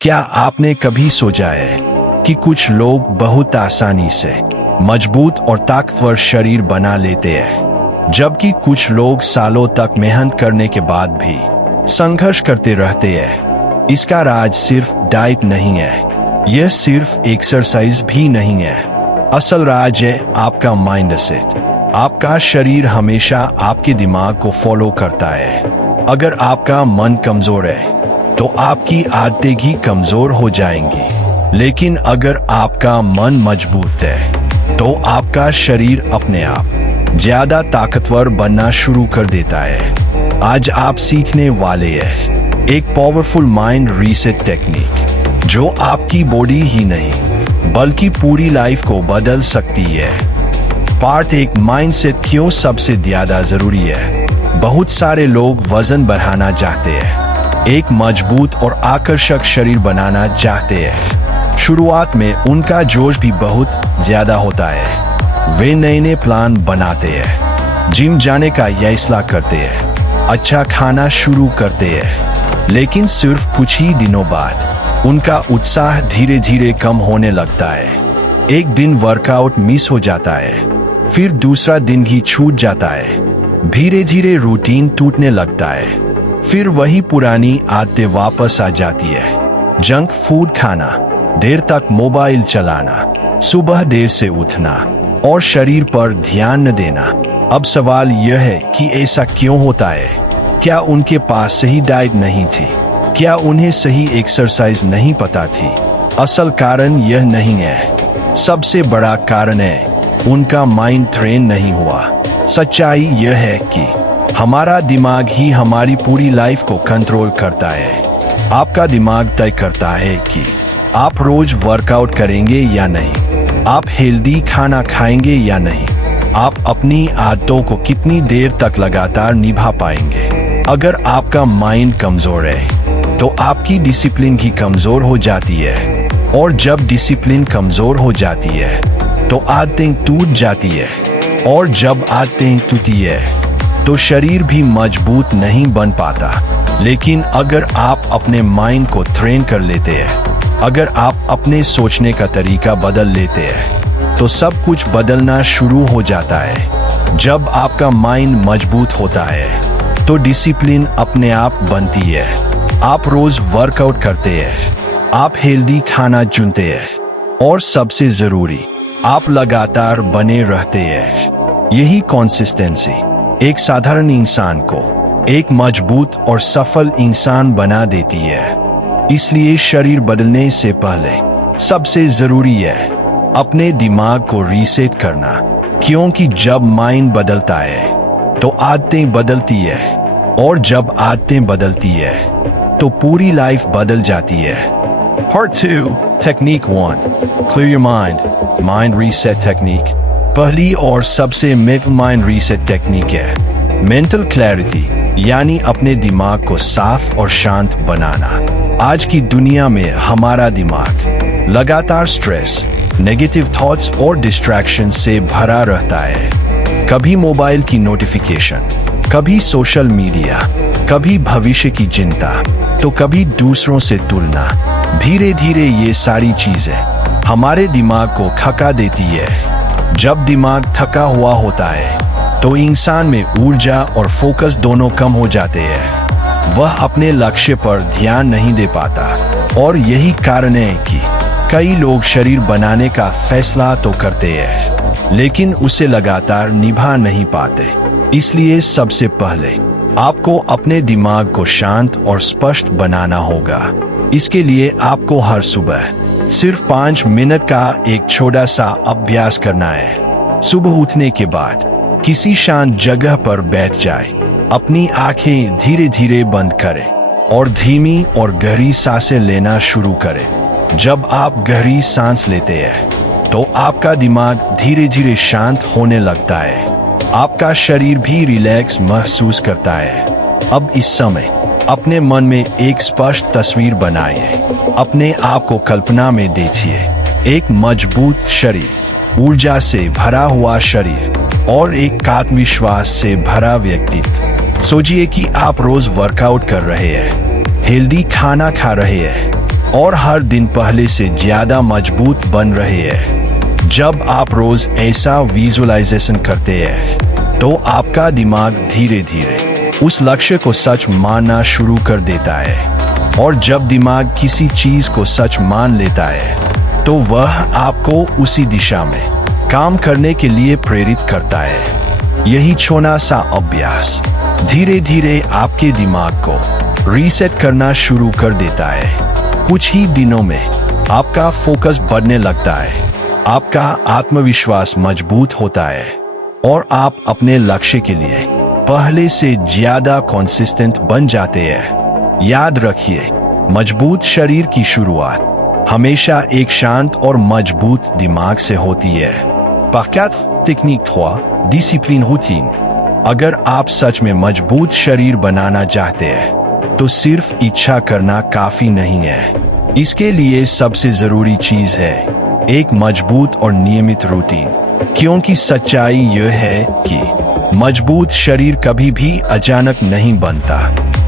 क्या आपने कभी सोचा है कि कुछ लोग बहुत आसानी से मजबूत और ताकतवर शरीर बना लेते हैं, जबकि कुछ लोग सालों तक मेहनत करने के बाद भी संघर्ष करते रहते हैं? इसका राज सिर्फ डाइट नहीं है, यह सिर्फ एक्सरसाइज भी नहीं है। असल राज है आपका माइंडसेट। आपका शरीर हमेशा आपके दिमाग को फॉलो करता है। अगर आपका मन कमजोर है तो आपकी आदतें भी कमजोर हो जाएंगी, लेकिन अगर आपका मन मजबूत है तो आपका शरीर अपने आप ज्यादा ताकतवर बनना शुरू कर देता है। आज आप सीखने वाले हैं एक पावरफुल माइंड रीसेट टेक्निक जो आपकी बॉडी ही नहीं बल्कि पूरी लाइफ को बदल सकती है। पार्ट 1, माइंडसेट क्यों सबसे ज्यादा जरूरी है। बहुत सारे लोग वजन बढ़ाना चाहते हैं, एक मजबूत और आकर्षक शरीर बनाना चाहते हैं। शुरुआत में उनका जोश भी बहुत ज्यादा होता है। वे नए नए प्लान बनाते हैं, जिम जाने का फैसला करते हैं, अच्छा खाना शुरू करते हैं, लेकिन सिर्फ कुछ ही दिनों बाद उनका उत्साह धीरे धीरे कम होने लगता है। एक दिन वर्कआउट मिस हो जाता है, फिर दूसरा दिन ही छूट जाता है। धीरे धीरे रूटीन टूटने लगता है, फिर वही पुरानी आदतें वापस आ जाती है। जंक फूड खाना, देर तक मोबाइल चलाना, सुबह देर से उठना और शरीर पर ध्यान न देना। अब सवाल यह है कि ऐसा क्यों होता है? क्या उनके पास सही डाइट नहीं थी? क्या उन्हें सही एक्सरसाइज नहीं पता थी? असल कारण यह नहीं है। सबसे बड़ा कारण है उनका माइंड ट्रेन नहीं हुआ। सच्चाई यह है कि हमारा दिमाग ही हमारी पूरी लाइफ को कंट्रोल करता है। आपका दिमाग तय करता है कि आप रोज वर्कआउट करेंगे या नहीं, आप हेल्दी खाना खाएंगे या नहीं, आप अपनी आदतों को कितनी देर तक लगातार निभा पाएंगे। अगर आपका माइंड कमजोर है तो आपकी डिसिप्लिन भी कमजोर हो जाती है, और जब डिसिप्लिन कमजोर हो जाती है तो आदतें टूट जाती है, और जब आदतें टूटती है तो शरीर भी मजबूत नहीं बन पाता। लेकिन अगर आप अपने माइंड को ट्रेन कर लेते हैं, अगर आप अपने सोचने का तरीका बदल लेते हैं, तो सब कुछ बदलना शुरू हो जाता है। जब आपका माइंड मजबूत होता है तो डिसिप्लिन अपने आप बनती है। आप रोज वर्कआउट करते हैं, आप हेल्दी खाना चुनते हैं, और सबसे जरूरी, आप लगातार बने रहते हैं। यही कंसिस्टेंसी एक साधारण इंसान को एक मजबूत और सफल इंसान बना देती है। इसलिए शरीर बदलने से पहले सबसे जरूरी है अपने दिमाग को रीसेट करना, क्योंकि जब माइंड बदलता है तो आदतें बदलती है, और जब आदतें बदलती है तो पूरी लाइफ बदल जाती है। Part 2, Technique 1, Clear Your Mind, Mind Reset Technique। पहली और सबसे मेन माइंड रीसेट टेक्निक है मेंटल क्लैरिटी, यानी अपने दिमाग को साफ और शांत बनाना। आज की दुनिया में हमारा दिमाग लगातार स्ट्रेस, नेगेटिव थॉट्स और डिस्ट्रैक्शन से भरा रहता है। कभी मोबाइल की नोटिफिकेशन, कभी सोशल मीडिया, कभी भविष्य की चिंता, तो कभी दूसरों से तुलना। धीरे धीरे ये सारी चीजें हमारे दिमाग को थका देती है। जब दिमाग थका हुआ होता है तो इंसान में ऊर्जा और फोकस दोनों कम हो जाते हैं। वह अपने लक्ष्य पर ध्यान नहीं दे पाता, और यही कारण है कि कई लोग शरीर बनाने का फैसला तो करते हैं, लेकिन उसे लगातार निभा नहीं पाते। इसलिए सबसे पहले आपको अपने दिमाग को शांत और स्पष्ट बनाना होगा। इसके लिए आपको हर सुबह सिर्फ 5 मिनट का एक छोटा सा अभ्यास करना है। सुबह उठने के बाद किसी शांत जगह पर बैठ जाए, अपनी आंखें धीरे धीरे बंद करें और धीमी और गहरी सांसें लेना शुरू करें। जब आप गहरी सांस लेते हैं तो आपका दिमाग धीरे धीरे शांत होने लगता है, आपका शरीर भी रिलैक्स महसूस करता है। अब इस समय अपने मन में एक स्पष्ट तस्वीर बनाइए। अपने आप को कल्पना में देखिए, एक मजबूत शरीर, ऊर्जा से भरा हुआ शरीर, और एक आत्मविश्वास से भरा व्यक्तित्व। सोचिए कि आप रोज वर्कआउट कर रहे हैं, हेल्दी खाना खा रहे हैं, और हर दिन पहले से ज्यादा मजबूत बन रहे हैं। जब आप रोज ऐसा विजुअलाइजेशन करते हैं तो आपका दिमाग धीरे धीरे उस लक्ष्य को सच मानना शुरू कर देता है, और जब दिमाग किसी चीज को सच मान लेता है तो वह आपको उसी दिशा में काम करने के लिए प्रेरित करता है। यही छोटा सा अभ्यास धीरे धीरे आपके दिमाग को रीसेट करना शुरू कर देता है। कुछ ही दिनों में आपका फोकस बढ़ने लगता है, आपका आत्मविश्वास मजबूत होता है और आप अपने लक्ष्य के लिए पहले से ज्यादा कंसिस्टेंट बन जाते हैं। याद रखिए, मजबूत शरीर की शुरुआत हमेशा एक शांत और मजबूत दिमाग से होती है। पाक्यात टेक्निक थोड़ा डिसिप्लिन रूटीन। अगर आप सच में मजबूत शरीर बनाना चाहते हैं तो सिर्फ इच्छा करना काफी नहीं है। इसके लिए सबसे जरूरी चीज है एक मजबूत और नियमित रूटीन, क्योंकि सच्चाई यह है कि मजबूत शरीर कभी भी अचानक नहीं बनता।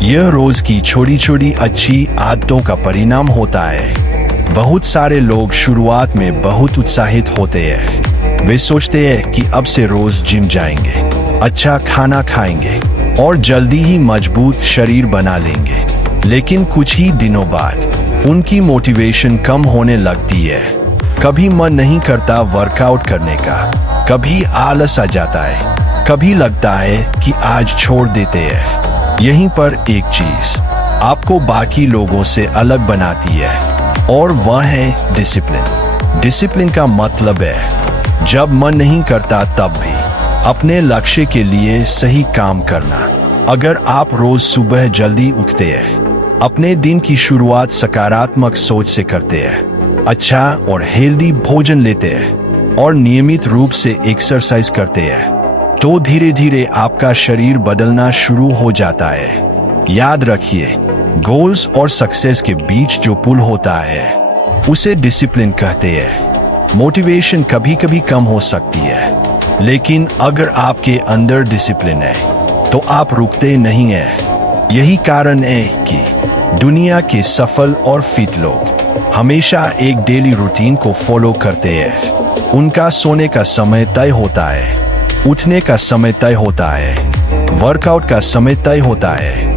यह रोज की छोटी छोटी अच्छी आदतों का परिणाम होता है। बहुत सारे लोग शुरुआत में बहुत उत्साहित होते हैं। वे सोचते हैं कि अब से रोज जिम जाएंगे, अच्छा खाना खाएंगे और जल्दी ही मजबूत शरीर बना लेंगे। लेकिन कुछ ही दिनों बाद उनकी मोटिवेशन कम होने लगती है। कभी मन नहीं करता वर्कआउट करने का, कभी आलस आ जाता है, कभी लगता है कि आज छोड़ देते हैं। यहीं पर एक चीज आपको बाकी लोगों से अलग बनाती है और वह है डिसिप्लिन। डिसिप्लिन का मतलब है जब मन नहीं करता तब भी अपने लक्ष्य के लिए सही काम करना। अगर आप रोज सुबह जल्दी उठते हैं, अपने दिन की शुरुआत सकारात्मक सोच से करते हैं, अच्छा और हेल्दी भोजन लेते हैं और नियमित रूप से एक्सरसाइज करते हैं, तो धीरे धीरे आपका शरीर बदलना शुरू हो जाता है। याद रखिए, गोल्स और सक्सेस के बीच जो पुल होता है उसे डिसिप्लिन कहते हैं। मोटिवेशन कभी कभी कम हो सकती है, लेकिन अगर आपके अंदर डिसिप्लिन है तो आप रुकते नहीं हैं। यही कारण है कि दुनिया के सफल और फिट लोग हमेशा एक डेली रूटीन को फॉलो करते हैं। उनका सोने का समय तय होता है, उठने का समय तय होता है, वर्कआउट का समय तय होता है।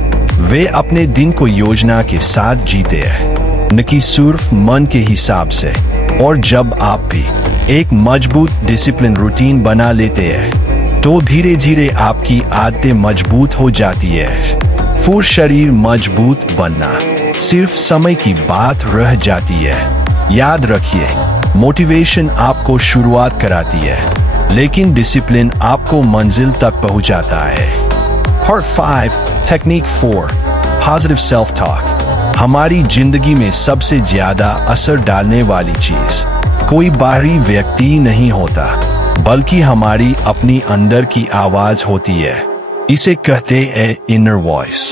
वे अपने दिन को योजना के साथ जीते हैं, न कि सिर्फ मन के हिसाब से। और जब आप भी एक मजबूत डिसिप्लिन रूटीन बना लेते हैं तो धीरे धीरे आपकी आदतें मजबूत हो जाती है। फिर शरीर मजबूत बनना सिर्फ समय की बात रह जाती है। याद रखिए, मोटिवेशन आपको शुरुआत कराती है, लेकिन डिसिप्लिन आपको मंजिल तक पहुंचाता है। Part 5 technique 4 positive self talk. हमारी जिंदगी में सबसे ज्यादा असर डालने वाली चीज कोई बाहरी व्यक्ति नहीं होता, बल्कि हमारी अपनी अंदर की आवाज होती है। इसे कहते हैं इनर वॉइस।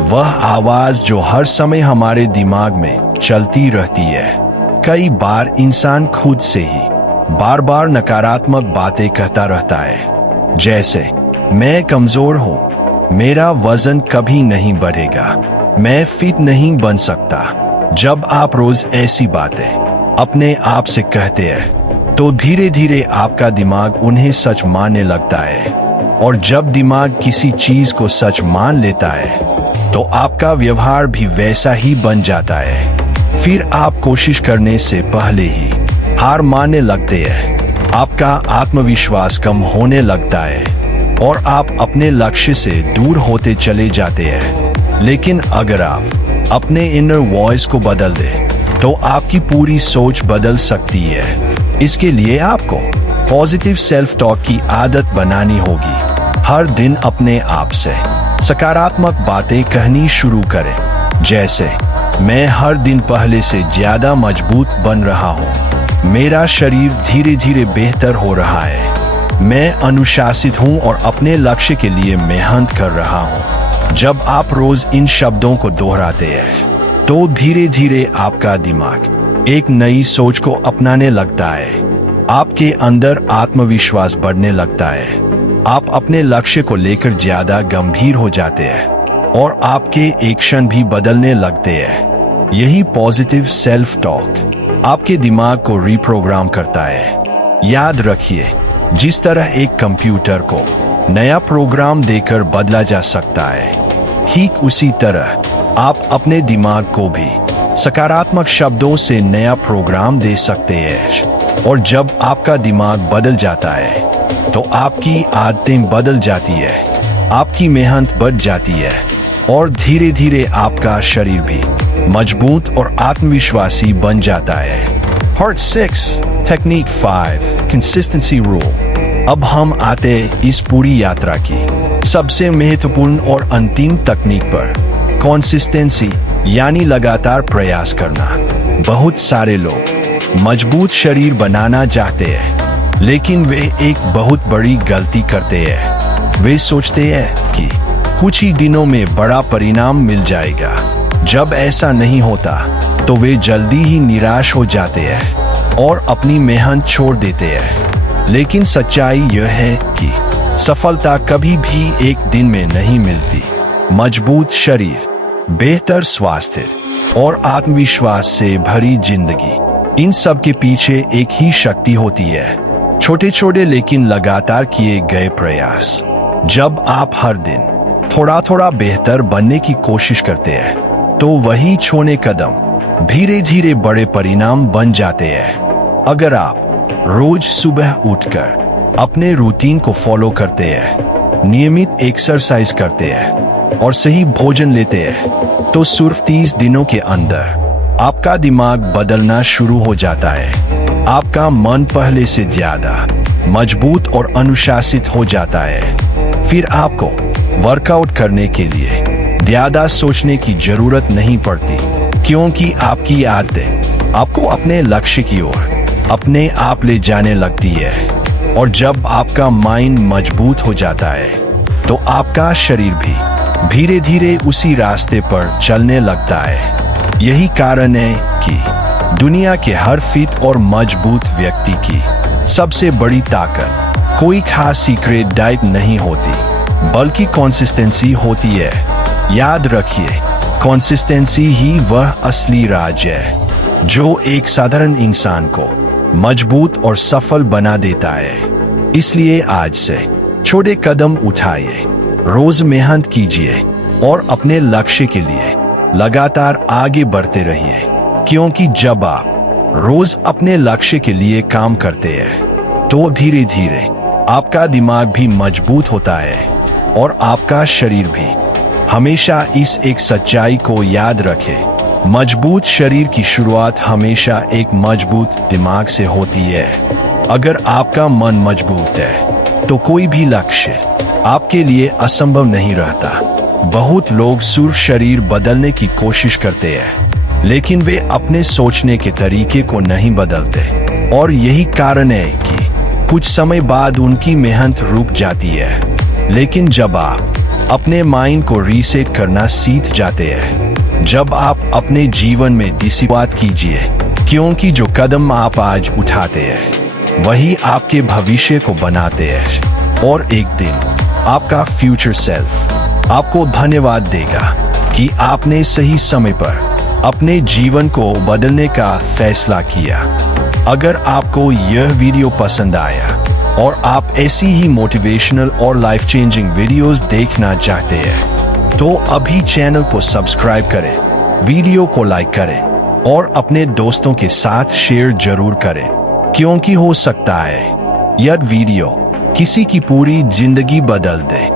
वह आवाज जो हर समय हमारे दिमाग में चलती रहती है। कई बार इंसान खुद से ही बार बार नकारात्मक बातें कहता रहता है, जैसे मैं कमजोर हूँ, मेरा वजन कभी नहीं बढ़ेगा, मैं फिट नहीं बन सकता। जब आप रोज ऐसी बातें अपने आप से कहते हैं तो धीरे धीरे आपका दिमाग उन्हें सच मानने लगता है, और जब दिमाग किसी चीज को सच मान लेता है तो आपका व्यवहार भी वैसा ही बन जाता है। फिर आप कोशिश करने से पहले ही हार मानने लगते हैं, आपका आत्मविश्वास कम होने लगता है और आप अपने लक्ष्य से दूर होते चले जाते हैं। लेकिन अगर आप अपने इनर वॉइस को बदल दें तो आपकी पूरी सोच बदल सकती है। इसके लिए आपको पॉजिटिव सेल्फ टॉक की आदत बनानी होगी। हर दिन अपने आप से सकारात्मक बातें कहनी शुरू करें, जैसे मैं हर दिन पहले से ज्यादा मजबूत बन रहा हूँ, मेरा शरीर धीरे धीरे बेहतर हो रहा है, मैं अनुशासित हूँ और अपने लक्ष्य के लिए मेहनत कर रहा हूँ। जब आप रोज इन शब्दों को दोहराते हैं तो धीरे धीरे आपका दिमाग एक नई सोच को अपनाने लगता है, आपके अंदर आत्मविश्वास बढ़ने लगता है, आप अपने लक्ष्य को लेकर ज्यादा गंभीर हो जाते हैं और आपके एक्शन भी बदलने लगते हैं। यही पॉजिटिव सेल्फ टॉक आपके दिमाग को रिप्रोग्राम करता है। याद रखिए, जिस तरह एक कंप्यूटर को नया प्रोग्राम देकर बदला जा सकता है, ठीक उसी तरह आप अपने दिमाग को भी सकारात्मक शब्दों से नया प्रोग्राम दे सकते हैं। और जब आपका दिमाग बदल जाता है तो आपकी आदतें बदल जाती है, आपकी मेहनत बढ़ जाती है और धीरे धीरे आपका शरीर भी मजबूत और आत्मविश्वासी बन जाता है। Part 6 technique 5 consistency rule. अब हम आते इस पूरी यात्रा की सबसे महत्वपूर्ण और अंतिम तकनीक पर, कंसिस्टेंसी यानी लगातार प्रयास करना। बहुत सारे लोग मजबूत शरीर बनाना चाहते हैं, लेकिन वे एक बहुत बड़ी गलती करते हैं। वे सोचते हैं कि कुछ ही दिनों में बड़ा परिणाम मिल जाएगा। जब ऐसा नहीं होता तो वे जल्दी ही निराश हो जाते हैं और अपनी मेहनत छोड़ देते हैं। लेकिन सच्चाई यह है कि सफलता कभी भी एक दिन में नहीं मिलती। मजबूत शरीर, बेहतर स्वास्थ्य और आत्मविश्वास से भरी जिंदगी, इन सब के पीछे एक ही शक्ति होती है, छोटे छोटे लेकिन लगातार किए गए प्रयास। जब आप हर दिन थोड़ा थोड़ा बेहतर बनने की कोशिश करते हैं तो वही छोटे कदम धीरे धीरे बड़े परिणाम बन जाते हैं। अगर आप रोज सुबह उठकर अपने रूटीन को फॉलो करते हैं, नियमित एक्सरसाइज करते हैं और सही भोजन लेते हैं, तो सिर्फ 30 दिनों के अंदर आपका दिमाग बदलना शुरू हो जाता है। आपका मन पहले से ज्यादा मजबूत और अनुशासित हो जाता है। फिर आपको वर्कआउट करने के लिए ज्यादा सोचने की जरूरत नहीं पड़ती, क्योंकि आपकी आदतें आपको अपने लक्ष्य की ओर अपने आप ले जाने लगती है। और जब आपका माइंड मजबूत हो जाता है तो आपका शरीर भी धीरे धीरे उसी रास्ते पर चलने लगता है। यही कारण है कि दुनिया के हर फिट और मजबूत व्यक्ति की सबसे बड़ी ताकत कोई खास सीक्रेट डाइट नहीं होती, बल्कि कंसिस्टेंसी होती है। याद रखिए, कंसिस्टेंसी ही वह असली राज है जो एक साधारण इंसान को मजबूत और सफल बना देता है। इसलिए आज से छोटे कदम उठाइए, रोज मेहनत कीजिए और अपने लक्ष्य के लिए लगातार आगे बढ़ते रहिए। क्योंकि जब आप रोज अपने लक्ष्य के लिए काम करते हैं तो धीरे धीरे आपका दिमाग भी मजबूत होता है और आपका शरीर भी। हमेशा इस एक सच्चाई को याद रखें, मजबूत शरीर की शुरुआत हमेशा एक मजबूत दिमाग से होती है। अगर आपका मन मजबूत है तो कोई भी लक्ष्य आपके लिए असंभव नहीं रहता। बहुत लोग सिर्फ शरीर बदलने की कोशिश करते हैं, लेकिन वे अपने सोचने के तरीके को नहीं बदलते, और यही कारण है कि कुछ समय बाद उनकी मेहनत रुक जाती है। लेकिन जब आप अपने माइंड को रीसेट करना सीख जाते हैं, जब आप अपने जीवन में डिसिप्लिन कीजिए, क्योंकि जो कदम आप आज उठाते हैं वही आपके भविष्य को बनाते हैं। और एक दिन आपका फ्यूचर सेल्फ आपको धन्यवाद देगा कि आपने सही समय पर अपने जीवन को बदलने का फैसला किया। अगर आपको यह वीडियो पसंद आया और आप ऐसी ही मोटिवेशनल और लाइफ चेंजिंग वीडियोस देखना चाहते हैं तो अभी चैनल को सब्सक्राइब करें, वीडियो को लाइक करें और अपने दोस्तों के साथ शेयर जरूर करें, क्योंकि हो सकता है यह वीडियो किसी की पूरी जिंदगी बदल दे।